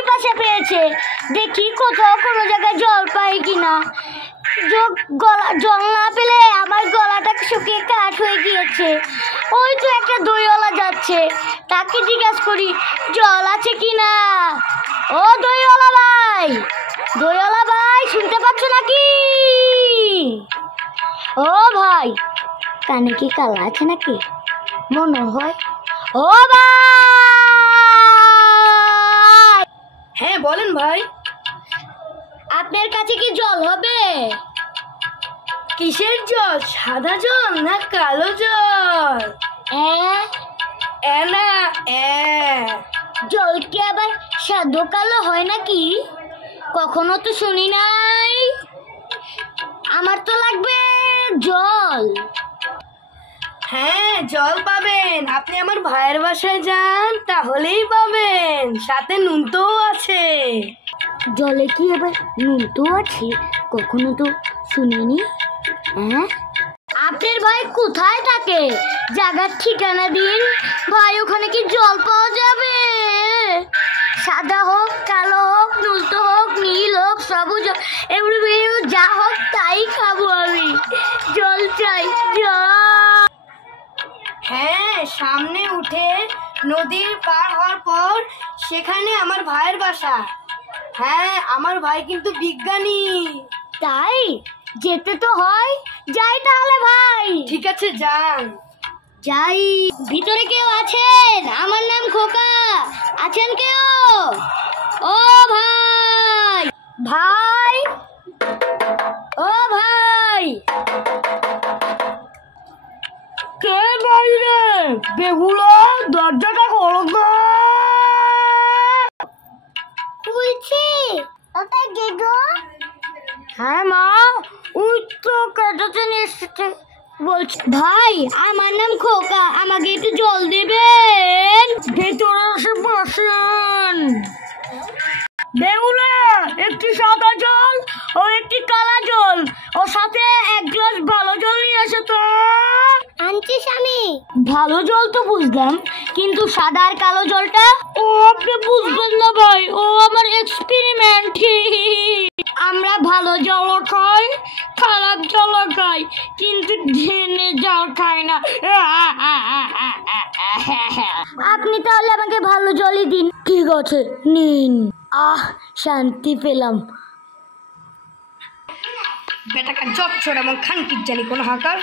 পিপাসা পেয়েছে, দেখি কোথাও কোনো জায়গায় জল পাই কিনা। জল না পেলে আমার গলাটা শুকিয়ে কাঠ হয়ে গিয়েছে। ওই তো একটা দইওয়ালা যাচ্ছে, তাকে জিজ্ঞাসা করি জল আছে কিনা। ও দইওয়ালা ভাই, দইওয়ালা ভাই, শুনতে পাচ্ছ নাকি? ও ভাই, কানে কি কালা আছে নাকি মনে হয়? ও ভাই! হ্যাঁ বলেন ভাই। আপনার কাছে কি জল হবে? কিসের জল? সাদা জল না কালো জল? না জল কি আবার সাদা কালো হয় নাকি? কখনো তো শুনি নাই। আমার তো লাগবে জল। হ্যাঁ জল পাবেন, আপনি আমার ভাইয়ের বাসায় যান তাহলেই পাবেন, সাথে নুন তো আছে। জলে কি আবার নুন তো আছে? কখনো তো শুনিনি। আপনার ভাই কোথায় থাকে? জায়গার ঠিকানা দিন ভাই, ওখানে কি জল পাওয়া যাবে? সাদা হোক, কালো হোক, নুলতো হোক, নীল হোক, সবুজ হোক, এমনি যা হোক তাই খাবো আমি। জল চাই, জল। হ্যাঁ, সামনে উঠে নদীর পার হওয়ার পর সেখানে আমার ভাইয়ের বাসা। হ্যাঁ, আমার ভাই কিন্তু বিজ্ঞানী। তাই যেতে তো হয়, যাই তাহলে ভাই। ঠিক আছে যান। যাই। ভিতরে কেউ আছেন? আমার নাম খোকা, আছেন কেউ? ও ভাই, ভাই, ও ভাই। কে বাইরে? বেহুলা, দরজাটা খোলো তো। বলছি ওটা কে গো? হ্যাঁ মা, ওই তো কাটাতে নিয়ে এসেছে। বলছি ভাই, আমার নাম খোকা, আমাকে একটু জল দেবেন? ভেতরে এসে বসেন। বেহুলা, একটি সাদা জল ও একটি কালা জল, ও সাথে এক গ্লাস ভালো জল নিয়ে এসে তো। আনছি স্বামী। ভালো জল তো বুঝলাম, কিন্তু সাদা আর কালো জলটা? ও আপনি বুঝবেন না ভাই, ও আমার এক্সপেরিমেন্ট। আমরা ভালো জলও খাই, খারাপ জলও খাই, কিন্তু ঢেনে জল খাই না। আপনি তাহলে আমাকে ভালো জলই দিন। ঠিক আছে, নিন। শান্তি পেলাম। বেটাকা জচ্ছর এবং খানকির জানি কোনো হাকার।